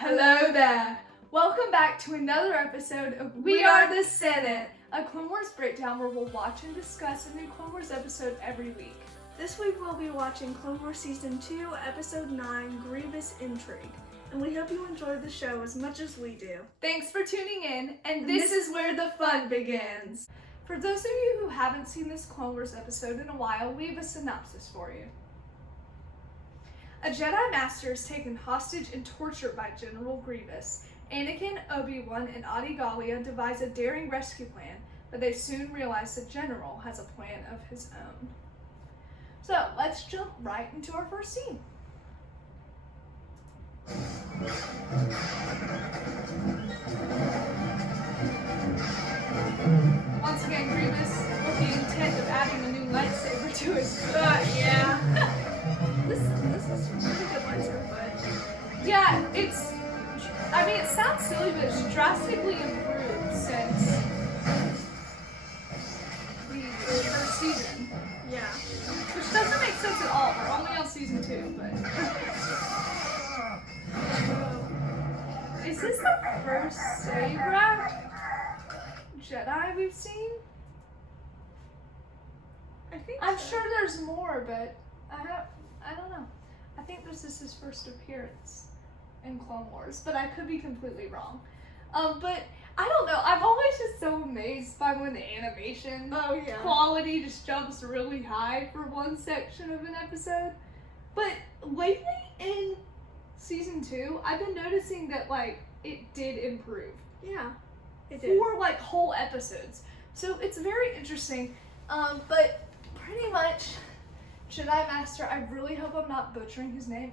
Hello there! Welcome back to another episode of We Are the Senate, a Clone Wars breakdown where we'll watch and discuss a new Clone Wars episode every week. This week we'll be watching Clone Wars Season 2, Episode 9, Grievous Intrigue. And we hope you enjoyed the show as much as we do. Thanks for tuning in, and this is where the fun begins. For those of you who haven't seen this Clone Wars episode in a while, we have a synopsis for you. A Jedi Master is taken hostage and tortured by General Grievous. Anakin, Obi-Wan, and Adleigh devise a daring rescue plan, but they soon realize the General has a plan of his own. So, let's jump right into our first scene. Once again, Grievous with the intent of adding a new lightsaber to his Yeah. This is really good lightsaber, but... Yeah, it sounds silly, but it's drastically improved since the first season. Yeah. Which doesn't make sense at all. We're only on season 2, but... Is this the first Saber Jedi we've seen? I think I'm so. sure there's more, but I don't know. I think this is his first appearance in Clone Wars, but I could be completely wrong. But I don't know. I'm always just so amazed by when the animation quality just jumps really high for one section of an episode. But lately in season 2, I've been noticing that it did improve. Yeah, it did. For whole episodes. So it's very interesting. But pretty much Jedi Master, I really hope I'm not butchering his name.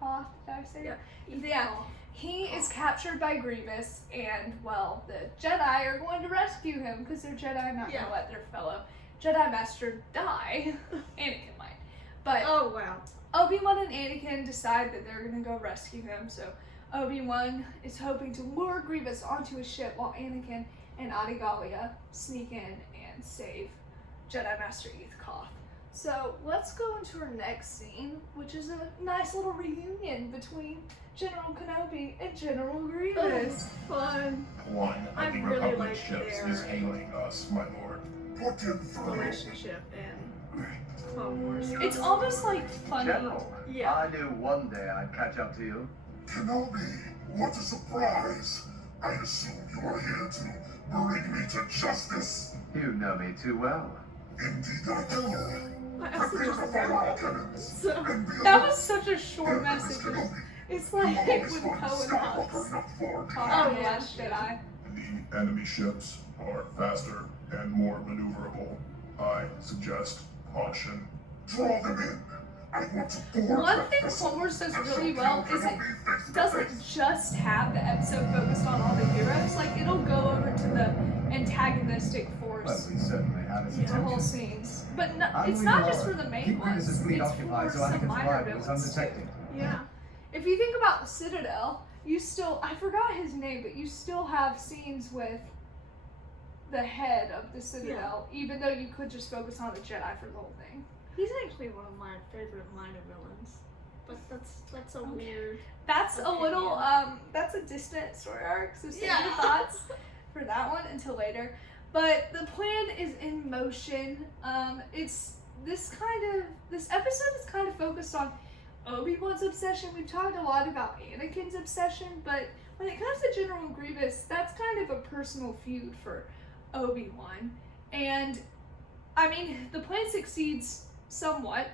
Koth, did I say it? Yeah. He is captured by Grievous, and, well, the Jedi are going to rescue him because they're Jedi, not going to let their fellow Jedi Master die. Anakin might. But oh, wow. Obi-Wan and Anakin decide that they're going to go rescue him, so Obi-Wan is hoping to lure Grievous onto his ship while Anakin and Adleigh sneak in and save Jedi Master Koth. So let's go into our next scene, which is a nice little reunion between General Kenobi and General Grievous. Fun. One I of the really Republic like ships their is hailing us, my lord. Put him through. Relationship in Clone Wars. It's almost funny. General, Yeah. I knew one day I'd catch up to you. Kenobi, what a surprise. I assume you are here to bring me to justice. You know me too well. Indeed I do. I also Prepare just to follow our cannons. So, and be That alert. was such a short Welcome, Miss message. Kenobi. It's You like always when find Poe and Skywalker Hux not far talk behind. in The Last Jedi. The enemy ships are faster and more maneuverable. I suggest caution. Draw them in. I want to board One that thing vessel Clone Wars does and really show well King is it Kenobi face to doesn't face. just have the episode focused on all the heroes. It'll go over to the antagonistic Well, force, we certainly have its the whole attention. scenes. But no, I'm it's with not you, just for Laura. the main Keep ones. Grievous' fleet It's occupied for so some Anakin's minor arrival is villains too. undetected. yeah. If you think about the Citadel, I forgot his name, but you still have scenes with the head of the Citadel, even though you could just focus on the Jedi for the whole thing. He's actually one of my favorite minor villains. But that's a weird... That's a Okay, little, yeah. that's a distant story arc, so save Yeah. your thoughts for that one until later. But the plan is in motion. This episode is kind of focused on Obi-Wan's obsession. We've talked a lot about Anakin's obsession, but when it comes to General Grievous, that's kind of a personal feud for Obi-Wan. And, the plan succeeds somewhat.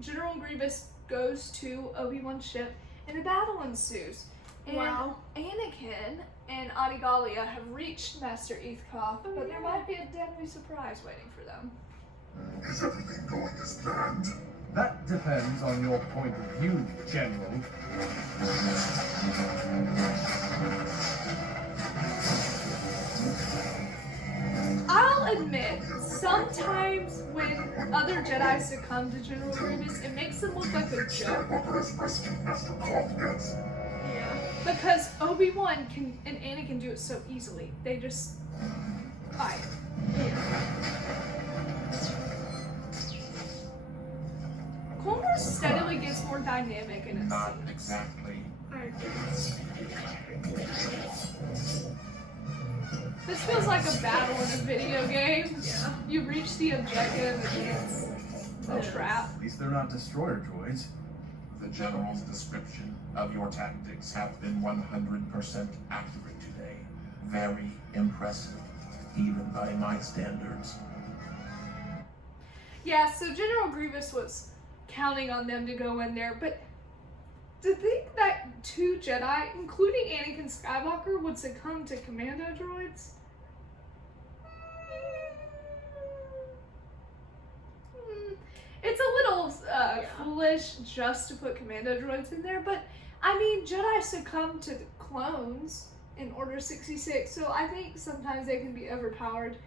General Grievous goes to Obi-Wan's ship, and a battle ensues. And Wow. Anakin and Adleigh have reached Master Koth, but there might be a deadly surprise waiting for them. Is everything going as planned? That depends on your point of view, General. I'll admit, sometimes when other Jedi succumb to General Grievous, it makes them look like a joke. Skywalker has rescued Master Koth yet? Yeah. Because Obi-Wan and Anakin do it so easily. They just fight. Clone Wars steadily gets more dynamic in its Not scenes. exactly. I This feels like a battle in a video game. Yeah. You reach the objective and it's a trap. At least they're not destroyer droids. The General's description of your tactics have been 100% accurate today. Very impressive, even by my standards. Yeah, so General Grievous was counting on them to go in there, but to think that 2 Jedi, including Anakin Skywalker, would succumb to commando droids? It's a little foolish just to put commando droids in there, but I mean, Jedi succumb to the clones in Order 66, so I think sometimes they can be overpowered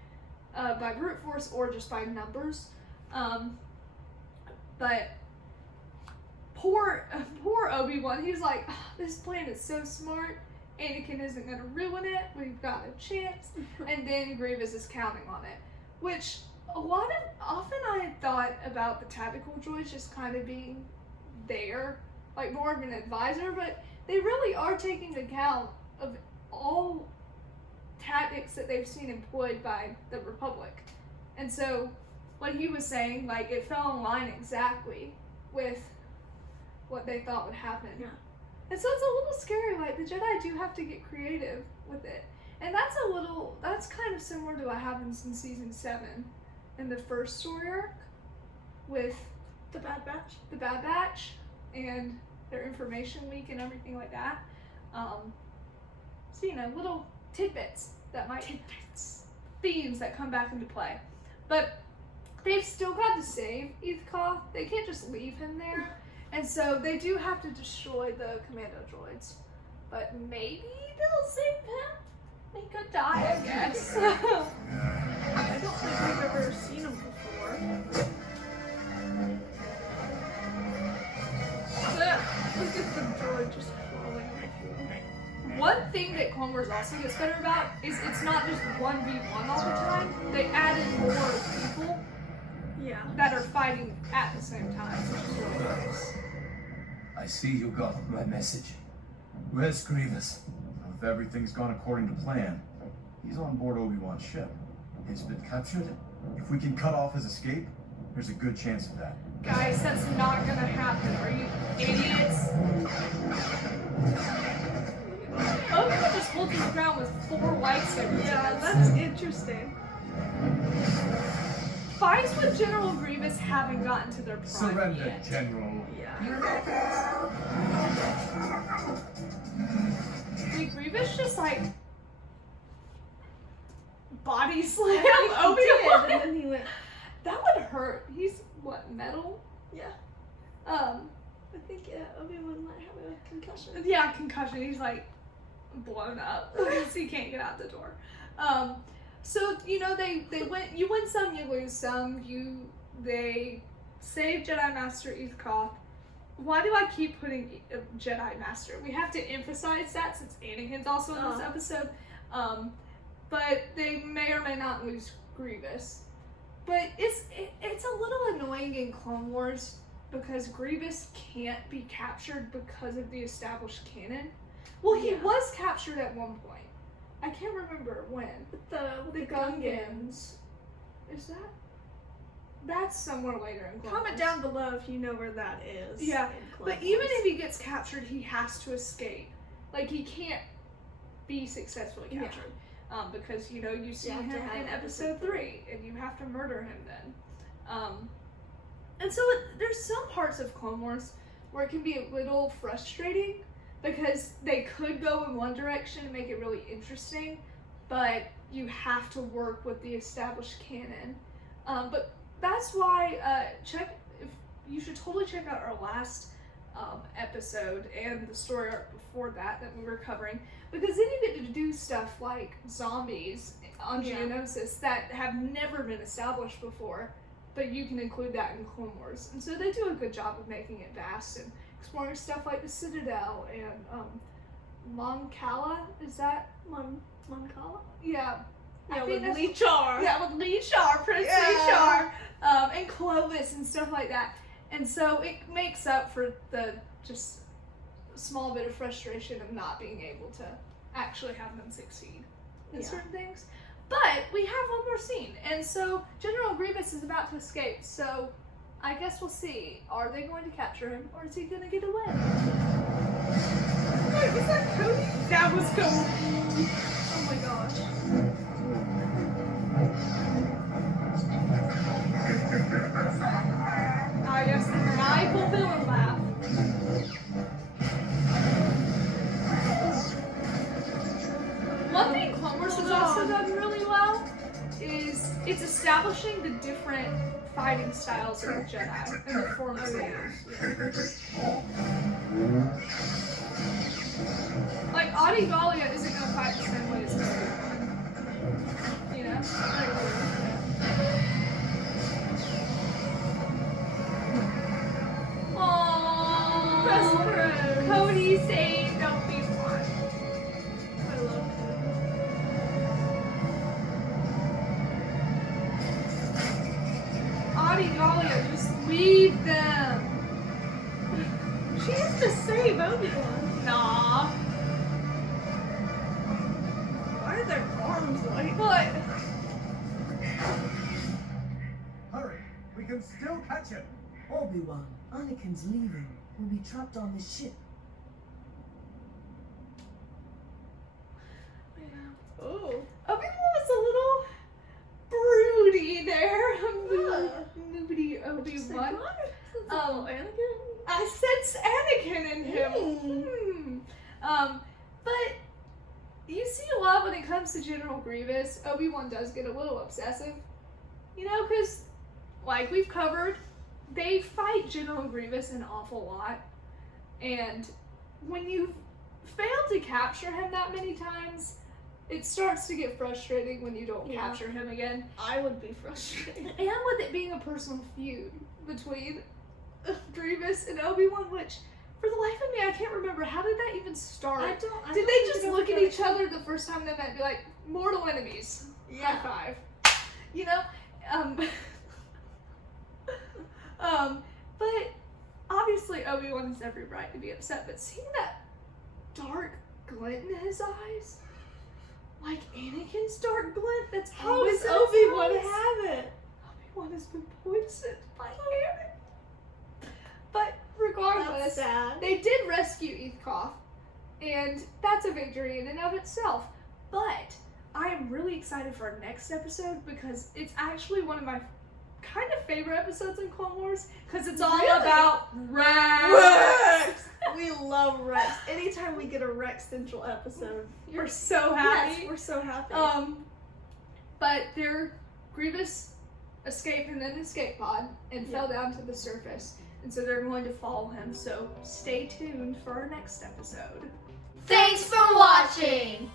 by brute force or just by numbers. But poor Obi-Wan, he's like, oh, this plan is so smart. Anakin isn't gonna ruin it. We've got a chance. And then Grievous is counting on it, which often I thought about the tactical droids just kind of being there, like more of an advisor, but they really are taking account of all tactics that they've seen employed by the Republic. And so what he was saying, like, it fell in line exactly with what they thought would happen. Yeah. And so it's a little scary, like, the Jedi do have to get creative with it. And that's kind of similar to what happens in season 7 in the first story arc with The Bad Batch. the Bad Batch and their information leak and everything like that. So, you know, little tidbits that might themes that come back into play. But they've still got to save Ithkoth. They can't just leave him there. And so they do have to destroy the commando droids. But maybe they'll save him. He could die, I guess. I don't think we've ever seen him before. Look at the droid just falling right through. One thing that Clone Wars also gets better about is it's not just 1v1 all the time. They added more people that are fighting at the same time, which is really nice. I see you got my message. Where's Grievous? If everything's gone according to plan, he's on board Obi-Wan's ship. He's been captured. If we can cut off his escape, there's a good chance of that. Guys, that's not gonna happen. Are you idiots? Obi-Wan just holds his ground with 4 lightsabers. Yeah, that's interesting. Fights with General Grievous haven't gotten to their prime Surrender, yet. General. Yeah. Did Grievous just like body slam He Obi-Wan? did, and then he went. That would hurt. He's what, metal? Yeah. I think Obi-Wan might have a concussion. Yeah, concussion. He's like blown up because he can't get out the door. So you know they went. You win some, you lose some. They save Jedi Master Ithkoth. Why do I keep putting Jedi Master? We have to emphasize that since Anakin's also in this episode. But they may or may not lose Grievous. But it's a little annoying in Clone Wars because Grievous can't be captured because of the established canon. Well, he was captured at one point. I can't remember when. With The Gungans. Is that? That's somewhere later in Clone Comment Wars. down below if you know where that is. Yeah, in Clone but even Wars. if he gets captured, he has to escape. Like, he can't be successfully captured. Because, you know, you see him in episode 3, and you have to murder him then. And so there's some parts of Clone Wars where it can be a little frustrating because they could go in one direction and make it really interesting, but you have to work with the established canon. But that's why you should totally check out our last episode and the story arc before that we were covering, because then you get to do stuff like zombies on Geonosis that have never been established before, but you can include that in Clone Wars. And so they do a good job of making it vast and exploring stuff like the Citadel and Moncala. Is that Moncala? Yeah. Yeah, I think with that's- Lee Char. Yeah, with Lee Char, Prince Lee Char, and Clovis and stuff like that. And so it makes up for the just small bit of frustration of not being able to actually have them succeed in certain things. But we have one more scene, and so General Grievous is about to escape, so I guess we'll see. Are they going to capture him, or is he going to get away? Wait, was that Cody? That was Cody. Oh my gosh. I guess the maniacal villain laugh. One thing Clone Wars has also done really well is it's establishing the different fighting styles of the Jedi and the forms they use. Like, Adleigh isn't going to fight the same way as Obi-Wan. You know? Aww. Best friend. Cody saved Obi-Wan. I love Adleigh, just leave them. She has to save Obi-Wan. Nah. Why are their arms like? But Hurry! We can still catch him! Obi-Wan, Anakin's leaving. We'll be trapped on the ship. Oh. Obi-Wan was a little broody there. Moody Obi-Wan. Anakin? I sense Anakin in him. But you see a lot when it comes to General Grievous. Obi-Wan does get a little obsessive. You know, because, like we've covered, they fight General Grievous an awful lot. And when you fail to capture him that many times, it starts to get frustrating when you don't capture him again. I would be frustrated. And with it being a personal feud between Grievous and Obi-Wan, which, for the life of me, I can't remember. How did that even start? Did they just look at each other the first time they met and be like, mortal enemies? Yeah. High five. You know? But obviously Obi-Wan has every right to be upset, but seeing that dark glint in his eyes, like Anakin's dark glint, that's How always does in his Obi-Wan eyes. have it? Obi-Wan has been poisoned by Anakin. But regardless, That's sad. they did rescue Ethkoff, and that's a victory in and of itself. But I am really excited for our next episode because it's actually one of my kind of favorite episodes in Clone Wars because it's all Really? about Rex. Rex! We love Rex. Anytime we get a Rex Central episode, We're so happy. yes, we're so happy. But Grievous escaped in an escape pod and fell down to the surface. And so they're going to follow him. So stay tuned for our next episode. Thanks for watching!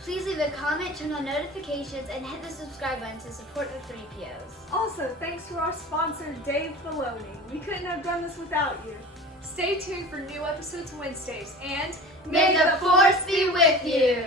Please leave a comment, turn on notifications, and hit the subscribe button to support the Threepios. Also, thanks to our sponsor, Dave Filoni. We couldn't have done this without you. Stay tuned for new episodes Wednesdays and May the Force be with you!